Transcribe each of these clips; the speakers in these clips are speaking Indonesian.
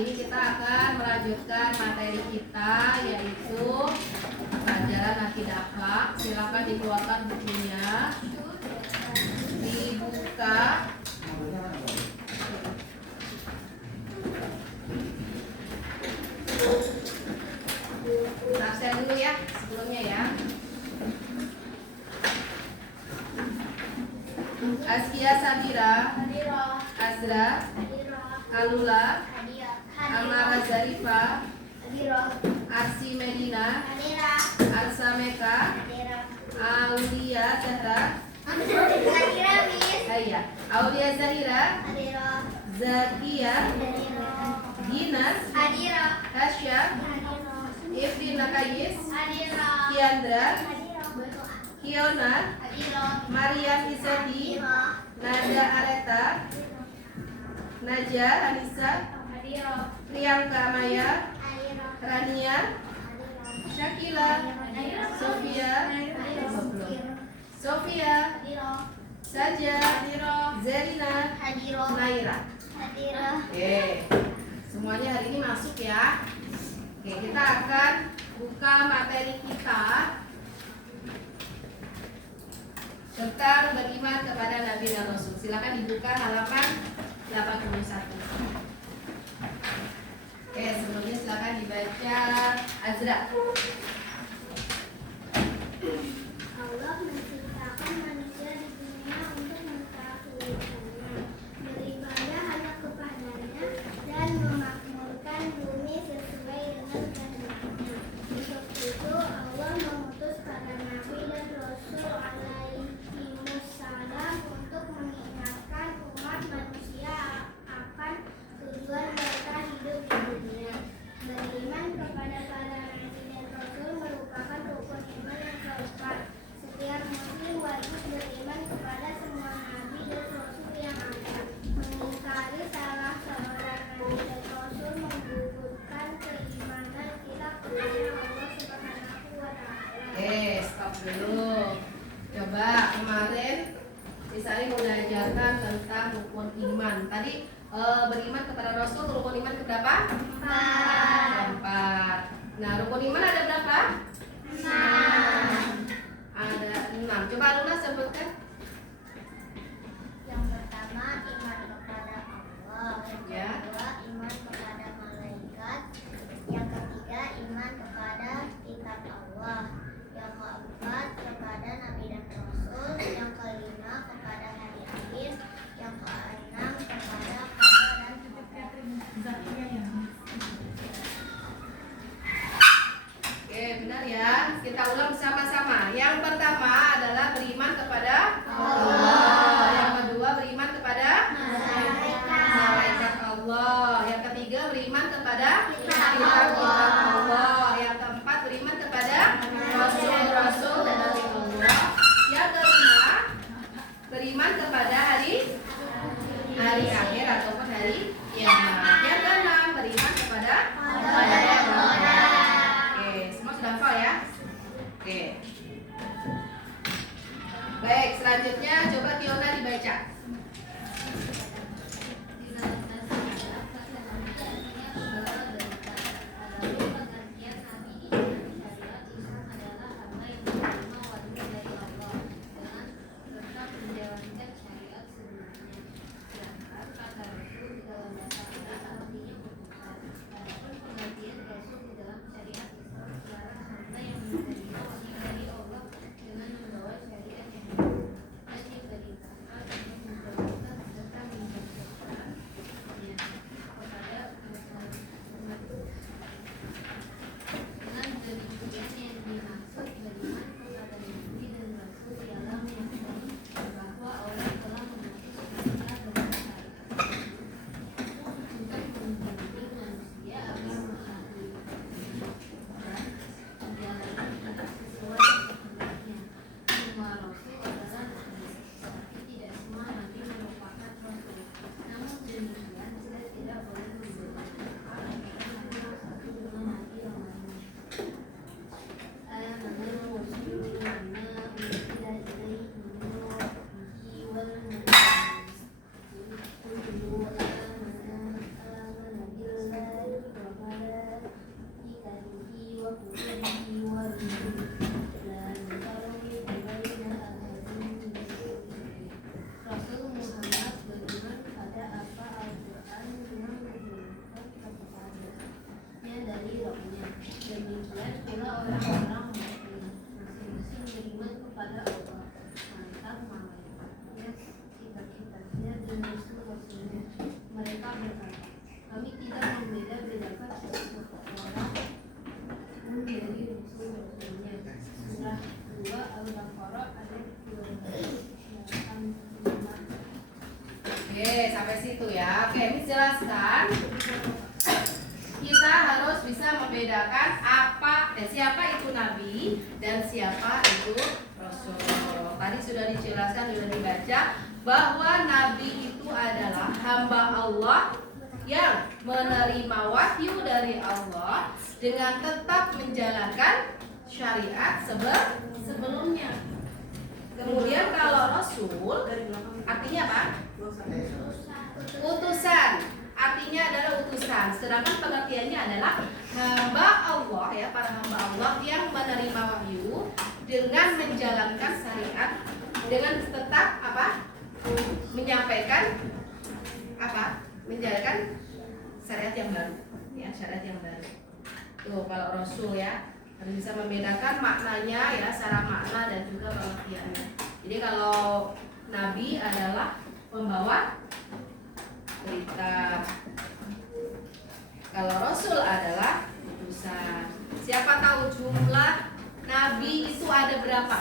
ini kita akan melanjutkan materi kita, yaitu pelajaran akidah akhlak. Silakan dikeluarkan bukunya, dibuka. Absen dulu ya sebelumnya ya. Askia Sabira, Azra, Alula, Amara Zarifa, Arsi Medina, Arsa Meka, Aulia Zahra, Aulia Zahira, Zakia, Ginas, Hasya, Ifri Nakayis, Kiandra, Kiona, Mariam Isati, Nada Areta, Naja Anissa, Priyanka Maya, Rania, Syakila, Sofia, Saja, Zerina, Naira. Oke, semuanya hari ini masuk ya. Oke, kita akan buka materi kita tentang beriman kepada Nabi dan Rasul. Silakan dibuka halaman 81. Oke, sebelumnya silakan dibaca Azra. Allah menciptakan manusia di dunia untuk mentaatinya, beribadah hanya kepadanya dan memakmurkan bumi sesuai dengan kehendaknya. Untuk itu Allah mengutus para nabi dan rasul alaihimussalam untuk mengingatkan umat manusia akan tujuan mereka hidup di dunia. Beriman kepada para nabi dan rasul merupakan rukun iman yang keempat. Setiap muslim wajib beriman kepada semua nabi dan rasul yang ada. Mengingkari salah seorang nabi dan rasul menggugurkan keimanan kita kepada Allah Subhanahu wa Ta'ala. Stop dulu. Coba kemarin Isari mengajarkan tentang rukun iman. Tadi beriman kepada Rasul, rukun iman keberapa? 4. Nah, rukun iman ada berapa? 6. Ada 6. Coba Luna sebutkan. Yang pertama iman kepada Allah, yang kedua iman kepada malaikat, yang ketiga iman kepada kitab Allah, yang keempat kepada nabi dan rasul, yang kelima kepada hari akhir, yang keenam kepada qada dan qadar. Oke, benar ya. Kita ulang sama-sama. Yang pertama adalah beriman kepada Allah. Yang kedua beriman kepada malaikat Allah. Yang ketiga beriman kepada kitab Allah. Yang keempat beriman kepada rasul-rasul dan nabi Allah. Yang kelima beriman kepada hari akhir ataupun hari kiamat. Yang keenam beriman kepada qadar. Oke, semua sudah hafal ya? Oke. Baik, selanjutnya coba Tiona dibaca. bisa membedakan siapa itu nabi dan siapa itu rasul. Tadi sudah dijelaskan, sudah dibaca bahwa nabi itu adalah hamba Allah yang menerima wahyu dari Allah dengan tetap menjalankan syariat sebelumnya. Kemudian kalau rasul artinya apa? Utusan. Artinya adalah utusan. Sedangkan pengertiannya adalah hamba Allah, ya, para hamba Allah yang menerima wahyu dengan menjalankan syariat, dengan tetap apa? Menyampaikan apa? Menjalankan syariat yang baru, ya, syariat yang baru. Tuh kalau rasul, ya, harus bisa membedakan maknanya, ya, secara makna dan juga pengertiannya. Jadi kalau nabi adalah pembawa berita, kalau rasul adalah utusan. Siapa tahu jumlah nabi itu ada berapa?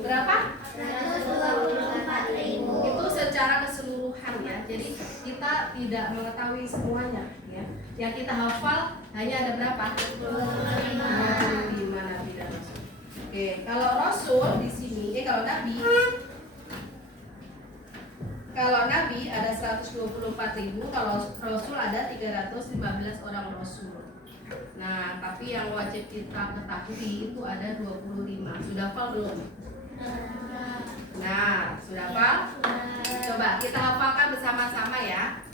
Berapa? 124.000. Itu secara keseluruhan, ya. Jadi kita tidak mengetahui semuanya, ya. Yang kita hafal hanya ada berapa? 25 nabi dan rasul. Oke, kalau rasul di sini, kalau nabi ada 124.000, kalau rasul ada 315 orang rasul. Nah, tapi yang wajib kita ketahui itu ada 25. Sudah hafal belum? Nah, sudah hafal? Coba kita hafalkan bersama-sama, ya.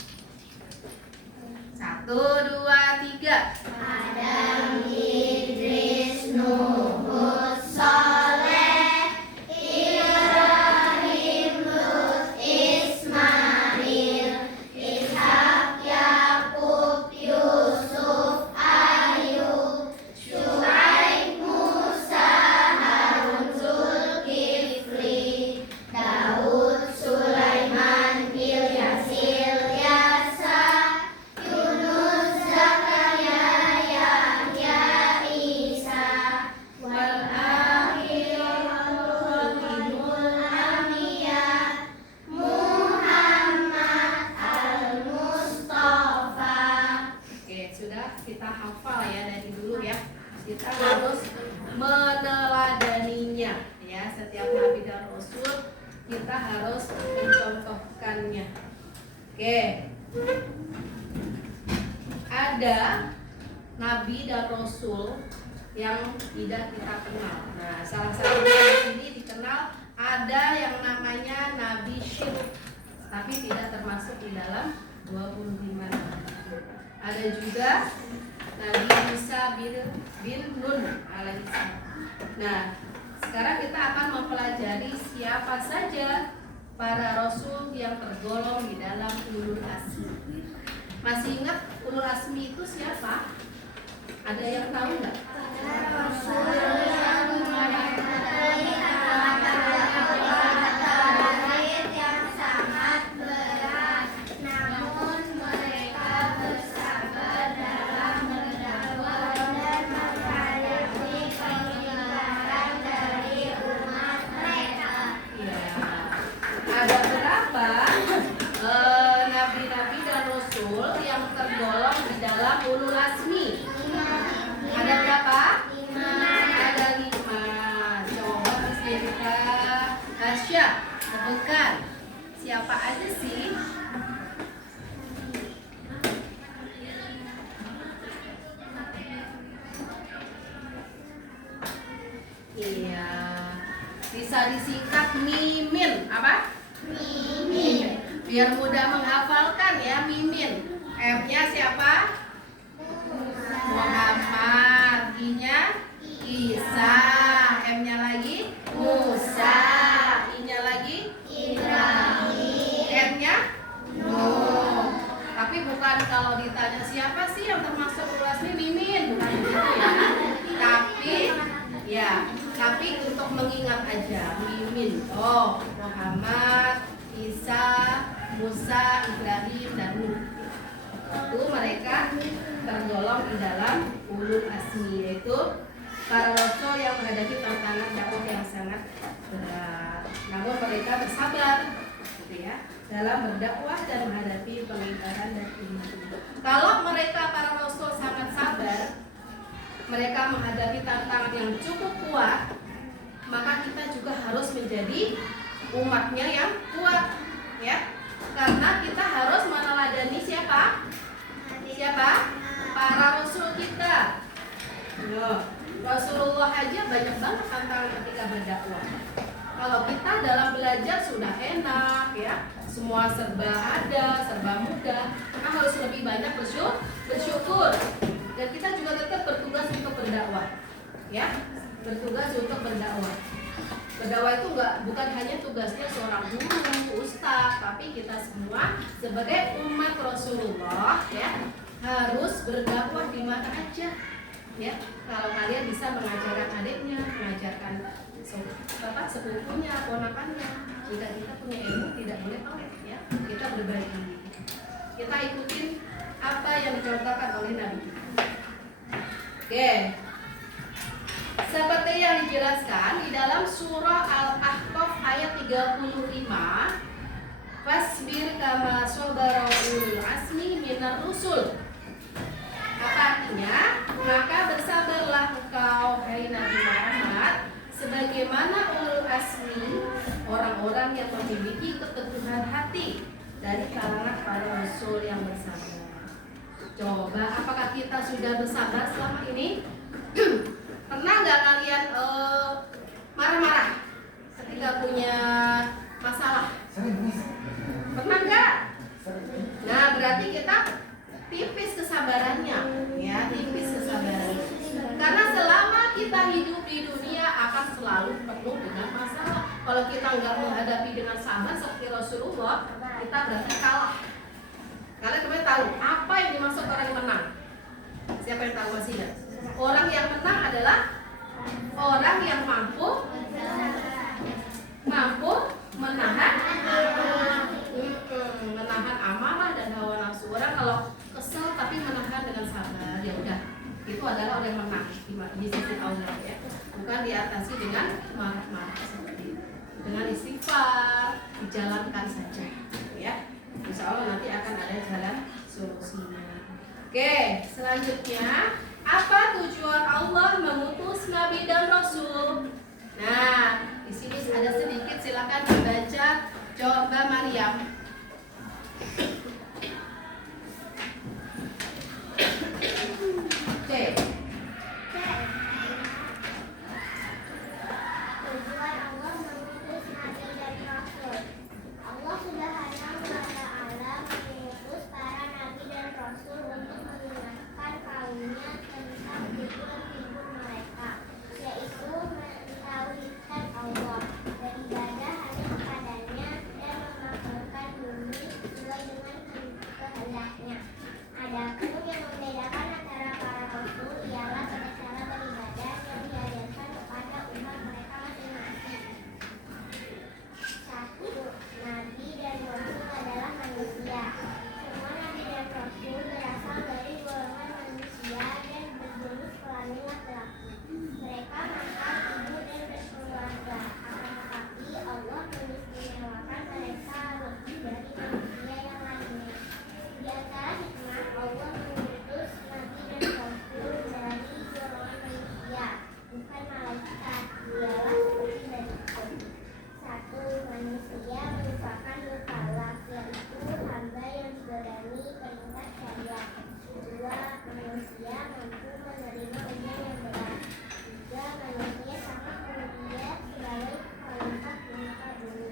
1, 2, 3. Adam, Idris, Nuh, Hud, Saleh, Ibrahim, Lut, Ismail, Ishak, Yakub, Yusuf, Ayub, Syuaib, Musa, Harun, Zulkifli, Daud, Sulaiman, Ilyas, Ilyasa, Yunus, Zakaria, Yahya, Isa, wal akhirul khatimul anbiya, Muhammad al-Mustafa. Oke, sudah kita hafal, ya, dari dulu, ya. Kita harus meneladaninya, ya. Setiap nabi dan rasul kita harus mencontohkannya. Oke. Ada nabi dan rasul yang tidak kita kenal. Nah, salah satunya di sini dikenal ada yang namanya Nabi Syuaib, tapi tidak termasuk di dalam 25 nabi. Ada juga Nabi Musa bin Nun alaihissalam. Nah, sekarang kita akan mempelajari siapa saja para rasul yang tergolong di dalam ulul azmi. Masih ingat ulul azmi itu siapa? Ada yang tahu nggak? Rasul yang mengenai kata-kata yang sangat berat, namun mereka bersabar dalam berdakwah dan menghadapi pengingkaran dari umat mereka. Ya. Ada berapa nabi-nabi dan rasul yang tergolong di dalam ulul azmi? Ada berapa? 5. Ada 5. Coba Miss Devita Hasya sebutkan siapa aja sih? Iya, bisa disingkat Mimin. Apa? Mimin. Biar mudah menghafalkan, ya, Mimin. M-nya siapa? Muhammad. I-nya Isa. M-nya lagi Musa. I-nya lagi Ibrahim. N-nya Nuh. Tapi bukan kalau ditanya siapa sih yang termasuk ulul azmi, Mimin, bukan begitu, ya. Tapi untuk mengingat aja, Mimin. Oh, Muhammad, Isa, Musa, Ibrahim, dan Nuh. Itu mereka tergolong di dalam ulul azmi, yaitu para rasul yang menghadapi tantangan dakwah yang sangat berat. Namun mereka bersabar, gitu, ya, dalam berdakwah dan menghadapi pengingkaran dan kehinaan. Kalau mereka mereka menghadapi tantangan yang cukup kuat, maka kita juga harus menjadi umatnya yang kuat, ya. Karena kita harus meneladani siapa? Siapa? Para rasul kita. Rasulullah aja banyak banget tantangan ketika berdakwah. Kalau kita dalam belajar sudah enak, ya, semua serba ada, serba mudah, maka harus lebih banyak bersyukur. Dan kita juga tetap bertugas untuk berdakwah, ya, bertugas untuk berdakwah. Berdakwah itu bukan hanya tugasnya seorang guru, ustaz, tapi kita semua sebagai umat Rasulullah, ya, harus berdakwah di mana aja. Ya, kalau kalian bisa mengajarkan adiknya, mengajarkan sepupunya, ponakannya, jika kita punya ilmu tidak boleh pamer, ya. Kita berbagi. Kita ikutin apa yang dicontohkan oleh Nabi. Oke. Seperti yang dijelaskan di dalam surah Al-Ahqaf ayat 35, fasbir kama sabara ulul azmi minar rusul. Apa artinya? Maka bersabarlah engkau, hai Nabi Muhammad, sebagaimana ulul azmi, orang-orang yang memiliki keteguhan hati dari kalangan para rasul yang bersabar. Coba, apakah kita sudah bersabar selama ini? Pernah nggak kalian marah-marah ketika punya masalah? Pernah nggak? Nah, berarti kita tipis kesabarannya, ya, tipis kesabarannya. Karena selama kita hidup di dunia akan selalu penuh dengan masalah. Kalau kita nggak menghadapi dengan sabar seperti Rasulullah, kita berarti kalah. Kalian kemarin tahu apa yang dimaksud orang yang menang? Siapa yang tahu masih ingat? Orang yang menang adalah orang yang mampu menahan amarah dan hawa nafsu. Orang kalau kesel tapi menahan dengan sabar, ya udah, itu adalah orang yang menang di sisi Allah, ya. Bukan diatasi dengan marah-marah seperti itu. Dengan istighfar dijalankan saja, ya. Insya Allah nanti akan ada jalan solusinya. Oke, selanjutnya, apa tujuan Allah mengutus Nabi dan Rasul? Nah, di sini ada sedikit, silakan dibaca. Coba Maryam. Oke. Tujuan Allah mengutus Nabi dan Rasul. Allah Subhanahu wa Ta'ala mengutus para nabi dan rasul untuk mengingatkan kaumnya tentang tujuan hidup mereka, yaitu mentauhidkan Allah, beribadah hanya kepadanya dan memakmurkan bumi sesuai dengan kehendaknya. Adapun yang membedakan antara para rasul ialah pada cara beribadah yang diajarkan kepada umat mereka masing-masing. Satu, Nabi dan Rasul adalah manusia. Semua Nabi dan Rasul berasal dari golongan manusia dan berjenis kelamin laki-laki. Mereka mantan ibu dan berkeluarga. Akan tetapi Allah mengistimewakan mereka lebih dari manusia yang lainnya. Di antara hikmah Allah mengutus Nabi dan Rasul dari golongan manusia, bukan malaikat. Ialah seperti berikut. Satu, manusia merupakan mukallaf, yaitu hamba yang diberani perintah syariat. Dua, manusia mampu menerima ujian yang berat. Tiga, manusia sangat mulia sebagai khalifah di muka bumi.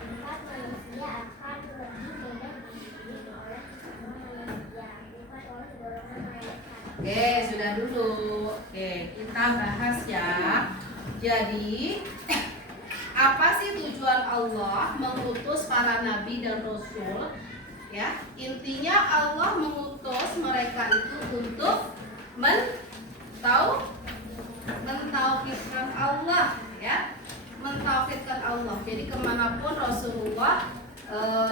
Empat, manusia akan lebih mudah dididik oleh semua manusia, bukan oleh golongan malaikat. Oke, sudah dulu. Oke, kita bahas ya. Jadi, apa sih tujuan Allah mengutus para nabi dan rasul? Ya, intinya Allah mengutus mereka itu untuk mentauhidkan Allah, ya, mentauhidkan Allah. Jadi kemanapun Rasulullah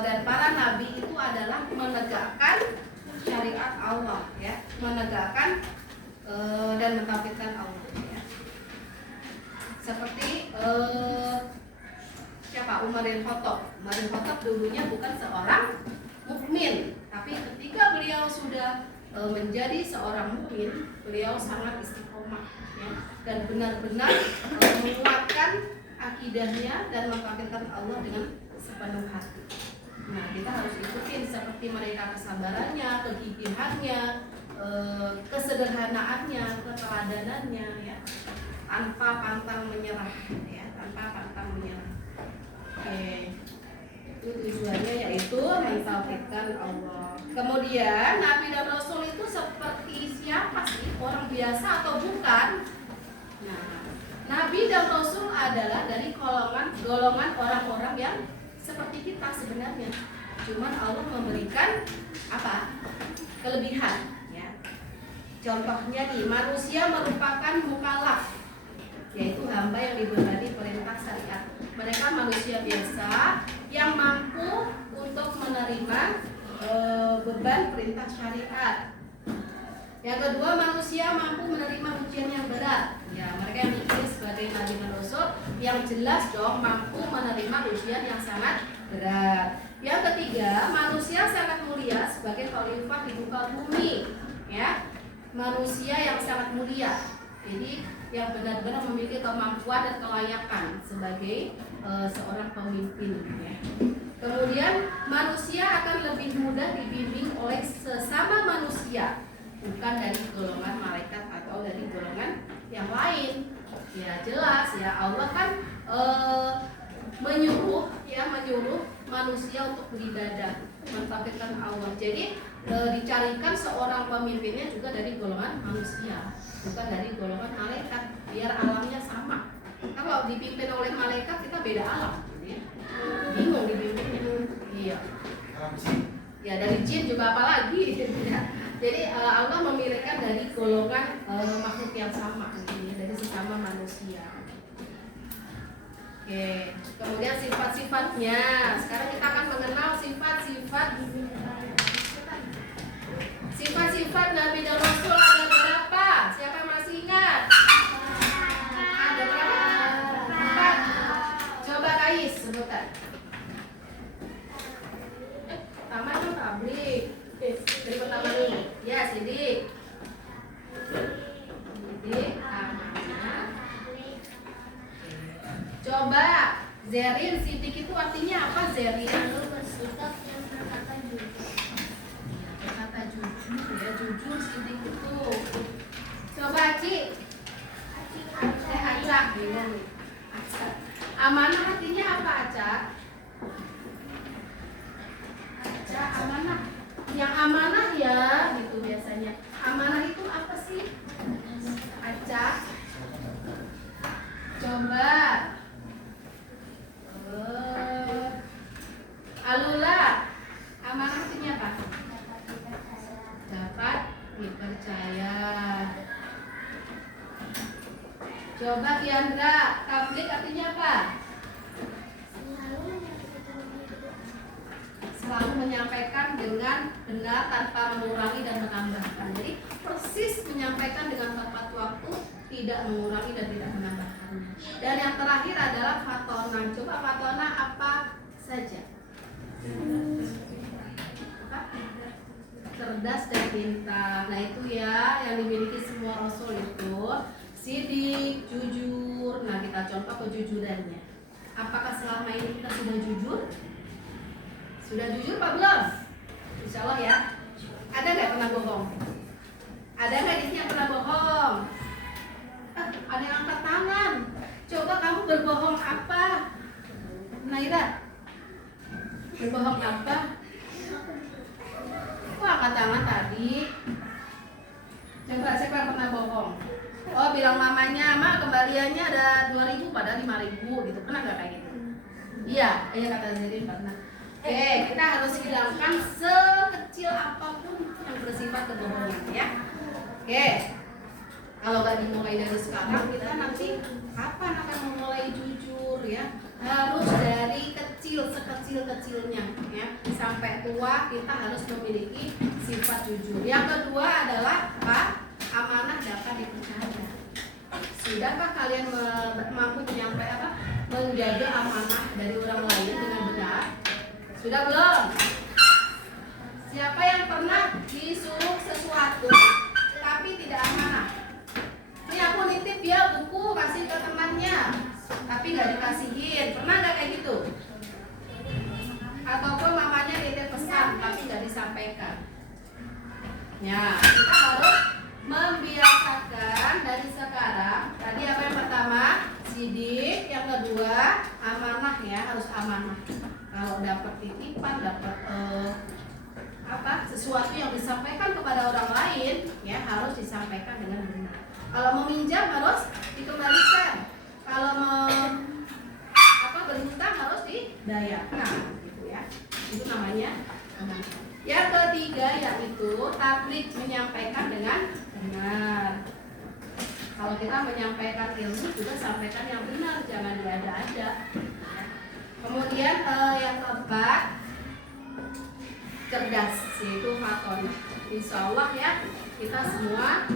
dan para nabi itu adalah menegakkan syariat Allah, ya, menegakkan dan mentauhidkan Allah, ya. Seperti siapa? Umar bin Khattab. Umar bin Khattab dulunya bukan seorang mukmin, tapi ketika beliau sudah menjadi seorang mukmin, beliau sangat istiqomah ya, dan benar-benar menguatkan akidahnya dan mengkafirkan Allah dengan sepenuh hati. Nah, kita harus ikutin seperti mereka kesabarannya, kegigihannya, kesederhanaannya, keteladanannya ya, tanpa pantang menyerah ya, tanpa pantang menyerah. Oke. Itu tujuannya yaitu mentauhidkan Allah. Kemudian Nabi dan Rasul itu seperti siapa sih? Orang biasa atau bukan? Nah, Nabi dan Rasul adalah dari golongan orang-orang yang seperti kita sebenarnya. Cuman Allah memberikan apa? Kelebihan ya. Contohnya nih, manusia merupakan mukallaf, yaitu hamba yang dibebani perintah syariat. Mereka manusia biasa yang mampu untuk menerima beban perintah syariat. Yang kedua, manusia mampu menerima ujian yang berat. Ya, mereka yang dipilih sebagai nabi dan rasul yang jelas dong mampu menerima ujian yang sangat berat. Yang ketiga, manusia sangat mulia sebagai khalifah di muka bumi. Ya, manusia yang sangat mulia. Jadi yang benar-benar memiliki kemampuan dan kelayakan sebagai seorang pemimpin ya. Kemudian manusia akan lebih mudah dibimbing oleh sesama manusia, bukan dari golongan malaikat atau dari golongan yang lain. Ya jelas ya, Allah kan menyuruh manusia untuk beribadah, mentauhidkan Allah. Jadi dicarikan seorang pemimpinnya juga dari golongan manusia, bukan dari golongan malaikat, biar alamnya sama. Kalau dipimpin oleh malaikat kita beda alam, gitu ya. Bingung dipimpinnya. Iya. Ya dari jin juga apalagi, gitu ya. Jadi Allah memilihkan dari golongan makhluk yang sama, gitu ya, dari sesama manusia. Oke. Kemudian sifat-sifatnya. Sekarang kita akan mengenal sifat-sifat Nabi dan Rasul ada berapa? Siapa masih ingat? Ada berapa? 4. Coba Kais sebutkan. Pertama itu tablik. Dari pertama dulu. Ya, Sidik. Amanah. Coba Zerin, Sidik itu artinya apa Zerin? Bersikap yang berkata jujur. Berkata jujur ya, jujur Sidik itu. Coba Aci. Acak bingung nih. Acak. Amanah artinya apa Acak? Acak amanah. Yang amanah ya, gitu biasanya. Amanah itu apa sih? Acak. Coba. Alula. Amanah artinya apa? Dapat dipercaya. Coba Kiandra, tablik artinya apa? Selalu menyampaikan dengan benar tanpa mengurangi dan menambahkan. Jadi persis menyampaikan dengan tepat waktu, tidak mengurangi dan tidak menambahkannya. Dan yang terakhir adalah fatona. Coba fatona apa saja? Apa? Cerdas dan pintar. Nah itu ya yang dimiliki semua rasul itu. Sidik, jujur. Nah kita contoh kejujurannya. Apakah selama ini kita sudah jujur? Sudah jujur apa belum? Insya Allah ya. Ada nggak pernah bohong? Ada nggak di sini yang pernah bohong? Ada yang angkat tangan. Coba kamu berbohong apa? Naira, berbohong apa? Kok angkat tangan tadi? Coba siapa yang pernah bohong? Oh bilang mamanya, "Ma kembaliannya ada 2.000 padahal 5.000 gitu." Pernah nggak kayak gitu? Iya, kata Zirin pernah. Oke, kita harus hilangkan sekecil apapun yang bersifat kebohongan ya. Oke. Kalau nggak dimulai dari sekarang, kita nanti kapan akan memulai jujur ya? Harus dari kecil, sekecil-kecilnya ya. Sampai tua kita harus memiliki sifat jujur. Yang kedua adalah apa? Amanah dapat dipercaya. Sudahkah kalian mampu menyampaikan menjaga amanah dari orang lain dengan benar? Sudah belum? Siapa yang pernah disuruh sesuatu Ya, kita harus membiasakan dari sekarang. Tadi apa yang pertama? Sidik. Yang kedua, amanah ya, harus amanah. Kalau dapat titipan, dapat sesuatu yang disampaikan kepada orang lain, ya harus disampaikan dengan benar. Kalau meminjam harus dikembalikan. Kalau berhutang harus dibayarkan, gitu ya. Itu namanya amanah. Yang ketiga yaitu tabligh, menyampaikan dengan benar. Kalau kita menyampaikan ilmu juga sampaikan yang benar, jangan diada-ada. Kemudian yang keempat, cerdas, yaitu fatonah. Insya Allah ya, kita semua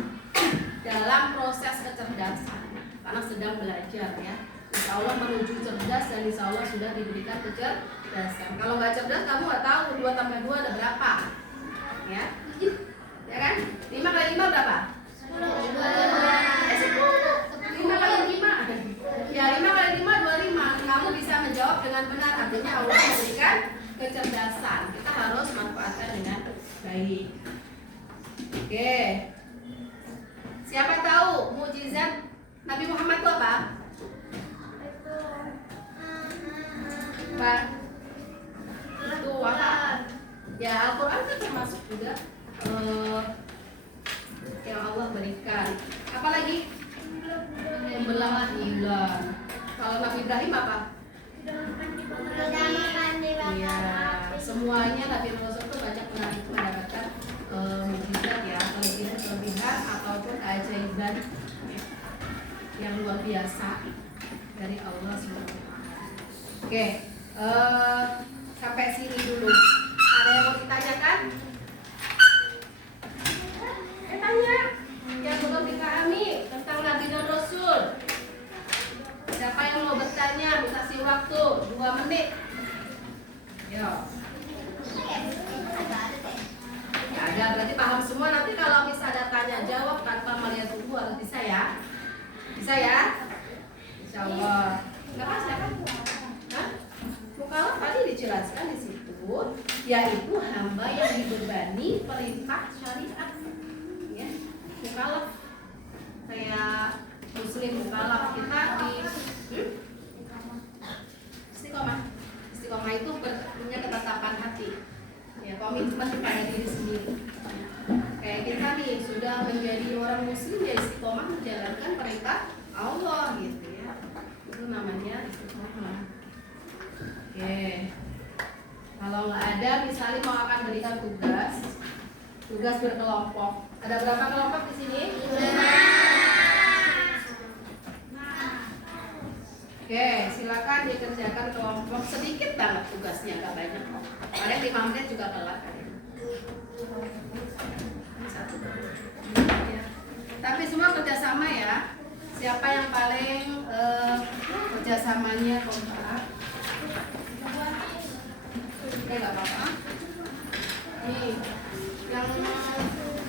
dalam proses kecerdasan karena sedang belajar ya. Insya Allah menuju cerdas dan insya Allah sudah diberikan kecerdasan. Kalau nggak cerdas kamu nggak tahu 2 tambah 2 ada berapa, ya? Ya kan? 5 kali 5 berapa? 10. 5 kali 5. Ya 5 kali 5 25. Kamu bisa menjawab dengan benar, artinya Allah memberikan kecerdasan. Kita harus manfaatkan dengan baik. Oke. Siapa tahu mukjizat Nabi Muhammad itu apa? Itu apa? Ya Al-Quran kan termasuk juga yang Allah berikan. Apalagi membelah bulan. Kalau Nabi Ibrahim apa? Ya, semuanya Nabi Rasul itu banyak mendapatkan mukjizat ya, kelebihan ataupun keajaiban yang luar biasa dari Allah SWT. Oke, sampai sini dulu. Ada yang mau ditanyakan? Tanya yang belum dipahami tentang Nabi dan Rasul. Siapa yang mau bertanya? Kasih waktu 2 menit. Yo. Ya ada, berarti paham semua. Nanti kalau bisa ada tanya jawab tanpa melihat buku harus bisa ya. Bisa ya? Insya Allah. Kenapa siapa? Hah? Mukallaf tadi dijelaskan di situ, yaitu hamba yang dibebani perintah syariat. Ya, mukallaf. Kayak muslim mukallaf kita di istiqomah. Istiqomah itu punya ketetapan hati. Ya, komitmen kepada diri sendiri. Kayak kita nih sudah menjadi orang muslim ya istiqomah menjalankan perintah Allah gitu ya. Itu namanya istiqomah. Oke. Kalau nggak ada misalnya mau akan berikan tugas berkelompok. Ada berapa kelompok di sini? 5. Oke, silakan dikerjakan kelompok, sedikit banget tugasnya, nggak banyak kok. Paling 5 menit juga kelar kan. Tapi semua kerjasama ya. Siapa yang paling kerjasamanya kompak? Oke, nggak apa-apa. Nih, yang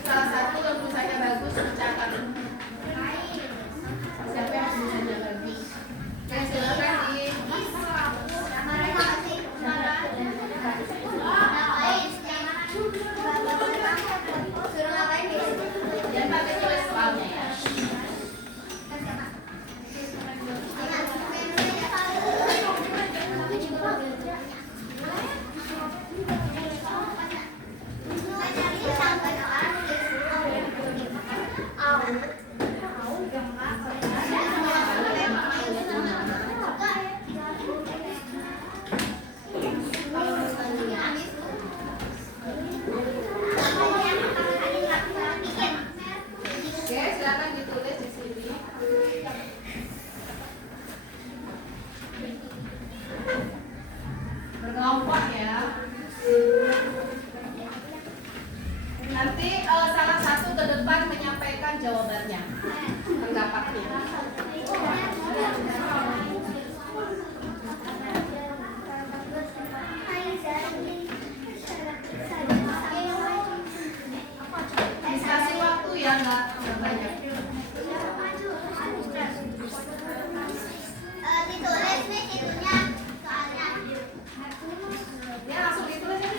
salah satu yang tulisannya bagus catat. Siapa yang tulisannya bagus? Oke, silakan di. Jangan pakai tulis soalnya ya. Berkelompok ya. Nanti salah satu ke depan menyampaikan jawabannya, pendapatnya. Dikasih waktu ya, nggak banyak. Ditulis nih itunya. Ya langsung ditulis aja.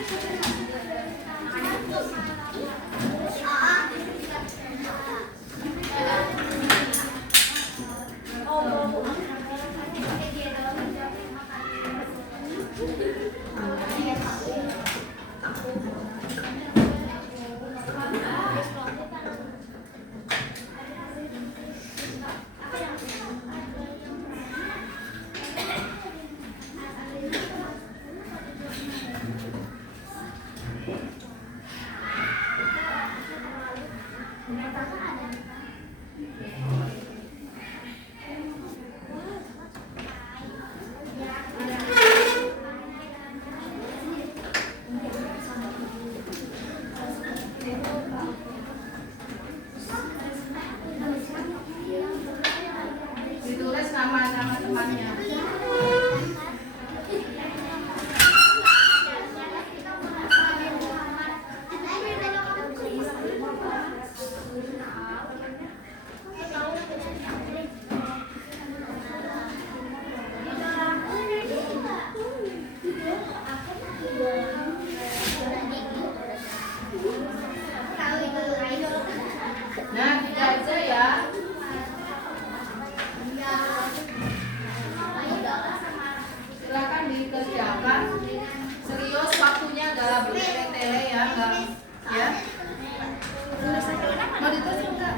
ditulis enggak?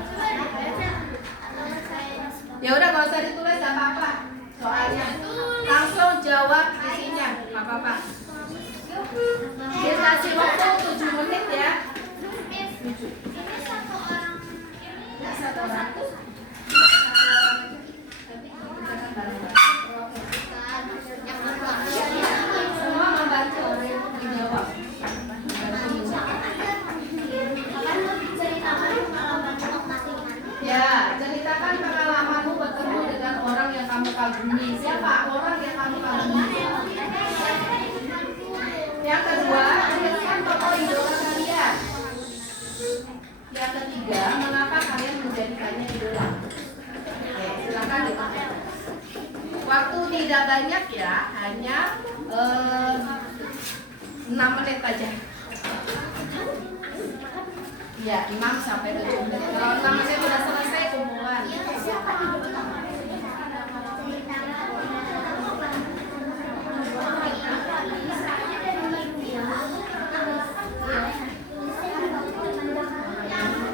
Ya udah nggak usah ditulis, nggak apa-apa. Soalnya langsung jawab isinya, nggak apa-apa. Dia kasih waktu 7 menit ya. Satu orang. Semua membantu menjawab. Ya, ceritakan pengalamanmu bertemu dengan orang yang kamu kagumi. Siapa orang yang kamu kagumi? Yang kedua, tuliskan tokoh idola kalian. Yang ketiga, mengapa kalian menjadikannya idola? Oke, silakan ditulis. Waktu tidak banyak ya, hanya 6 menit aja. Ya, 6 sampai 7 menit. Kalau 6 menit sudah selesai kumpulan.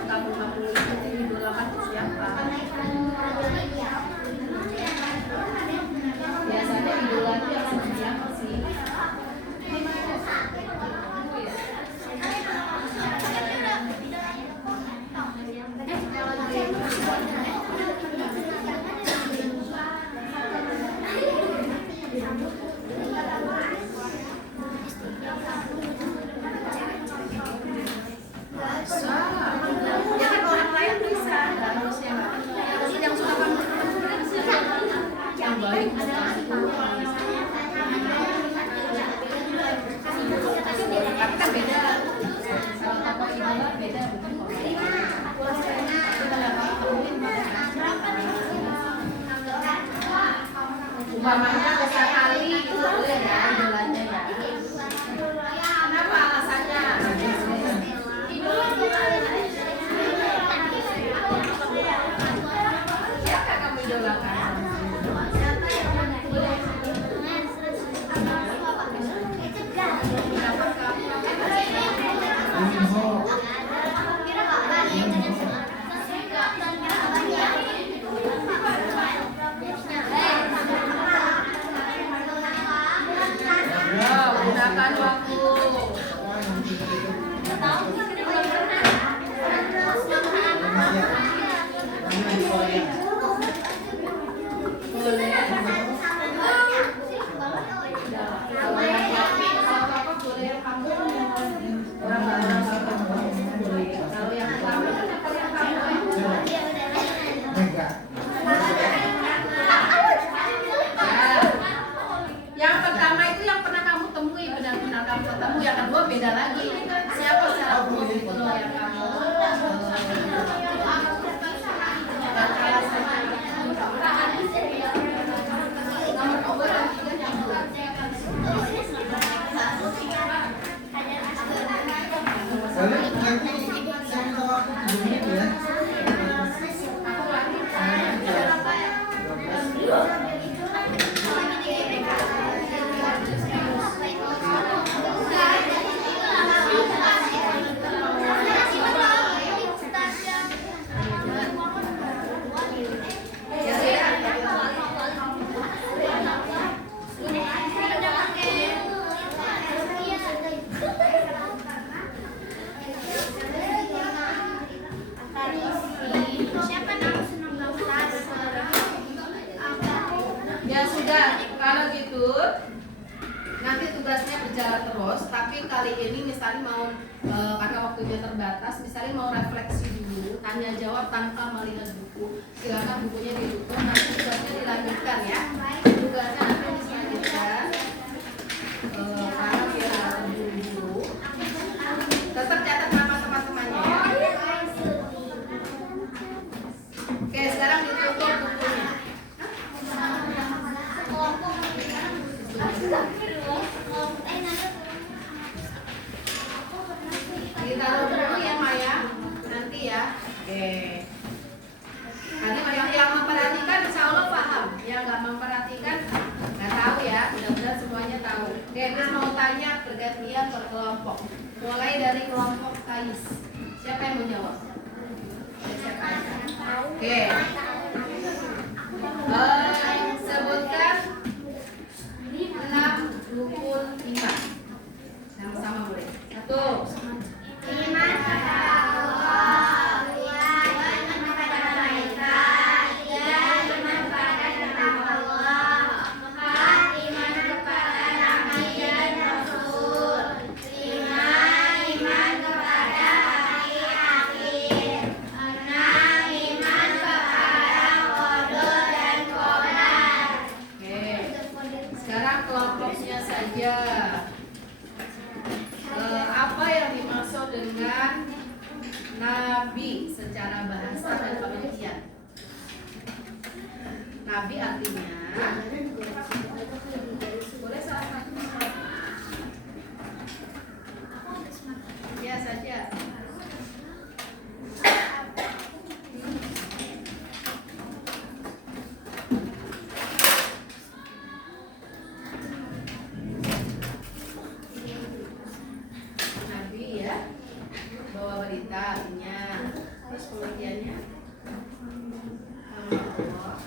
Kamu itu idolakan siapa? Biasanya idola itu yang seperti apa sih? Umpamanya sesekali itu boleh ya idolanya ya. Kenapa alasannya? Siapa kamu idolakan? Gunakan waktu. Boleh. Kalau yang kopi, kalau apa boleh kamu. Kalau yang kamu, yang pertama itu yang pernah kamu temui, benar-benar kamu ketemu. Yang kedua beda lagi. Siapa secara umum itu loh yang kamu nomor 2 dan 3 yang ya sudah, kalau gitu nanti tugasnya berjalan terus. Tapi kali ini misalnya mau karena waktunya terbatas, misalnya mau refleksi dulu, tanya jawab tanpa melihat buku. Silakan bukunya ditutup, nanti tugasnya dilanjutkan ya. Tugasnya nanti dilanjutkan karena biar buru-buru. Tetap catat nama teman-temannya ya. Oke, sekarang ditutup bukunya. Ditaruh dulu ya Maya, nanti ya. Oke. Karena yang memperhatikan insya Allah paham, yang nggak memperhatikan nggak tahu ya. Mudah-mudahan semuanya tahu. Oke, terus mau tanya bergantian per kelompok. Mulai dari kelompok Kais. Siapa yang mau jawab? Oke. Sebutkan 6 rukun iman. Sama-sama boleh. 1. Iman kepada Allah, iman kepada malaikat, iman kepada kitab Allah, 4. Iman kepada nabi dan rasul, 5. Iman kepada hari akhir, 6. Iman kepada qada dan qadar. Oke. Sekarang kelompoknya saja. Apa yang dimaksud dengan nabi secara bahasa dan pengertian? Nabi artinya boleh salah satu ya saja. Nabi ya, bawa berita artinya. Terus pengertiannya Allah.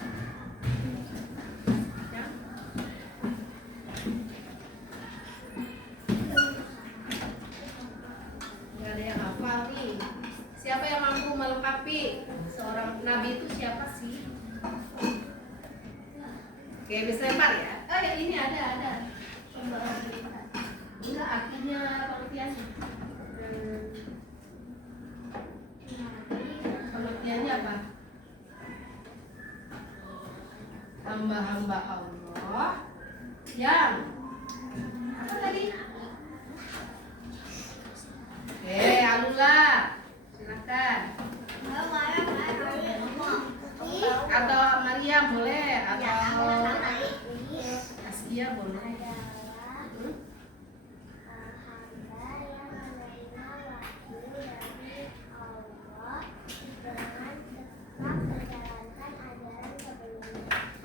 Ya. Gak ada yang hafal nih. Siapa yang mampu melengkapi seorang nabi itu siapa sih? Oke, bisa lempar ya? Oh ya, ini ada. Enggak, artinya pengertiannya. Pengertiannya apa? Hamba-hamba Allah yang apa tadi? Oke, Alula, silakan. Atau Maria boleh, atau Askia boleh.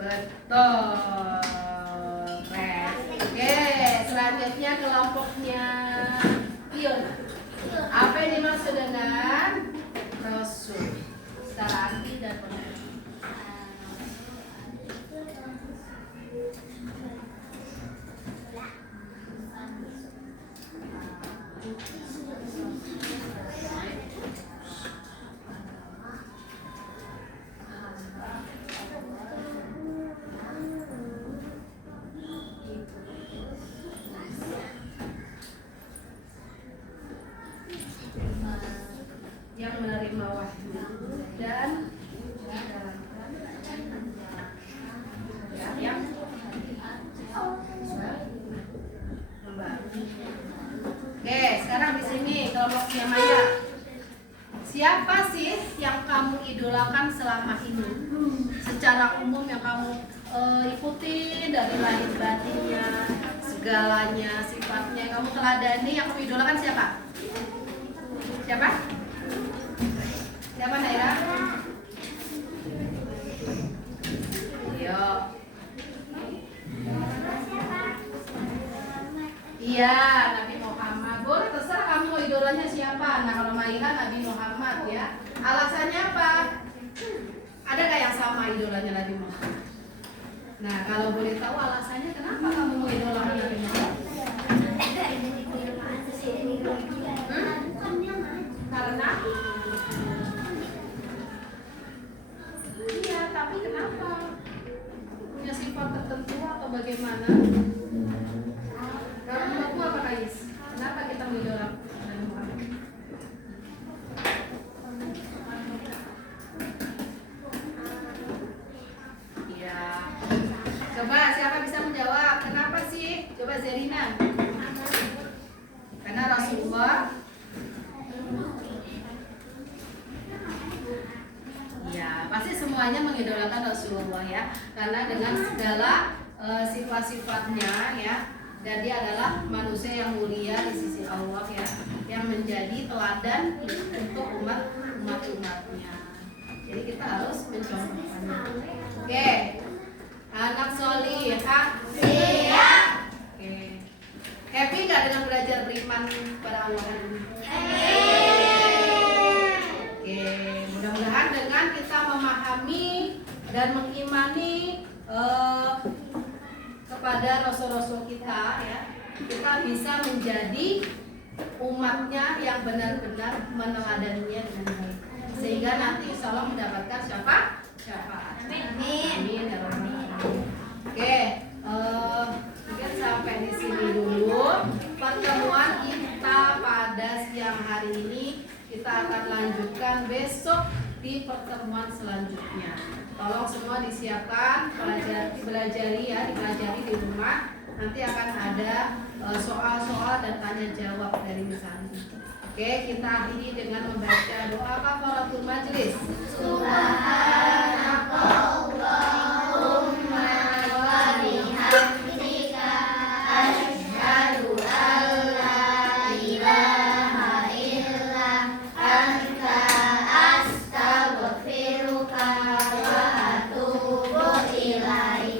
Betul. Oke, selanjutnya kelompoknya Ion. Apa yang dimaksud dengan Rasul secara arti dan pengertian? Yang menerima wahyu dan yang membaru. Oke, sekarang di sini kelompoknya Maya. Siapa sih yang kamu idolakan selama ini? Secara umum yang kamu ikuti dari lahir batinnya, segalanya, sifatnya yang kamu teladani, yang kamu idolakan siapa? Siapa? Siapa Naira? Yo. Iya, Nabi Muhammad. Boleh terserah kamu idolanya siapa. Nah, kalau Maira Nabi Muhammad ya. Alasannya apa? Ada nggak yang sama idolanya Nabi Muhammad? Nah, kalau boleh tahu alasannya kenapa kamu mau idolakan Nabi Muhammad? Karena iya, tapi kenapa? Punya sifat tertentu atau bagaimana? Kalau menurutmu apa Kais? Kenapa kita mengidolakan Nabi Muhammad? Iya. Coba siapa bisa menjawab? Kenapa sih? Coba Zerina. Karena Rasulullah. Ya, pasti semuanya mengidolakan Rasulullah ya, karena dengan segala sifat-sifatnya ya, dan dia adalah manusia yang mulia di sisi Allah ya, yang menjadi teladan untuk umat-umatnya. Jadi kita harus mencontohkannya. Oke, anak solihah siap. Oke, happy nggak dengan belajar beriman pada Allah ini? Oke, mudah-mudahan dengan kita memahami dan mengimani kepada rasul-rasul kita, ya, kita bisa menjadi umatnya yang benar-benar meneladaninya dengan baik, sehingga nanti insya Allah mendapatkan syafaat. Amin. Ya Rabbal Alamin. Oke, mungkin sampai di sini dulu pertemuan kita pada siang hari ini. Kita akan lanjutkan besok di pertemuan selanjutnya. Tolong semua disiapkan, dipelajari di rumah. Nanti akan ada soal-soal dan tanya jawab dari Miss Andi. Oke, kita akhiri dengan membaca doa kafaratul majelis. Subhanakallahumma wa bihamdika asyhadu an la ilaha illa anta astaghfiruka wa atubu ilaik.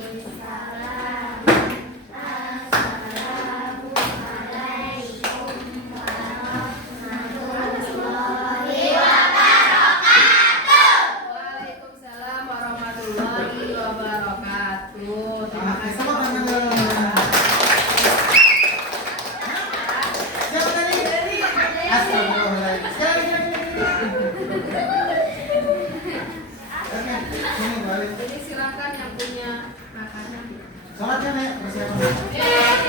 Waalaikumsalam warahmatullahi wabarakatuh. Terima kasih. Siapa tadi? Astagfirullahaladzim. Sini balik. Jadi silakan yang punya makanan. Sholatnya nih persiapan.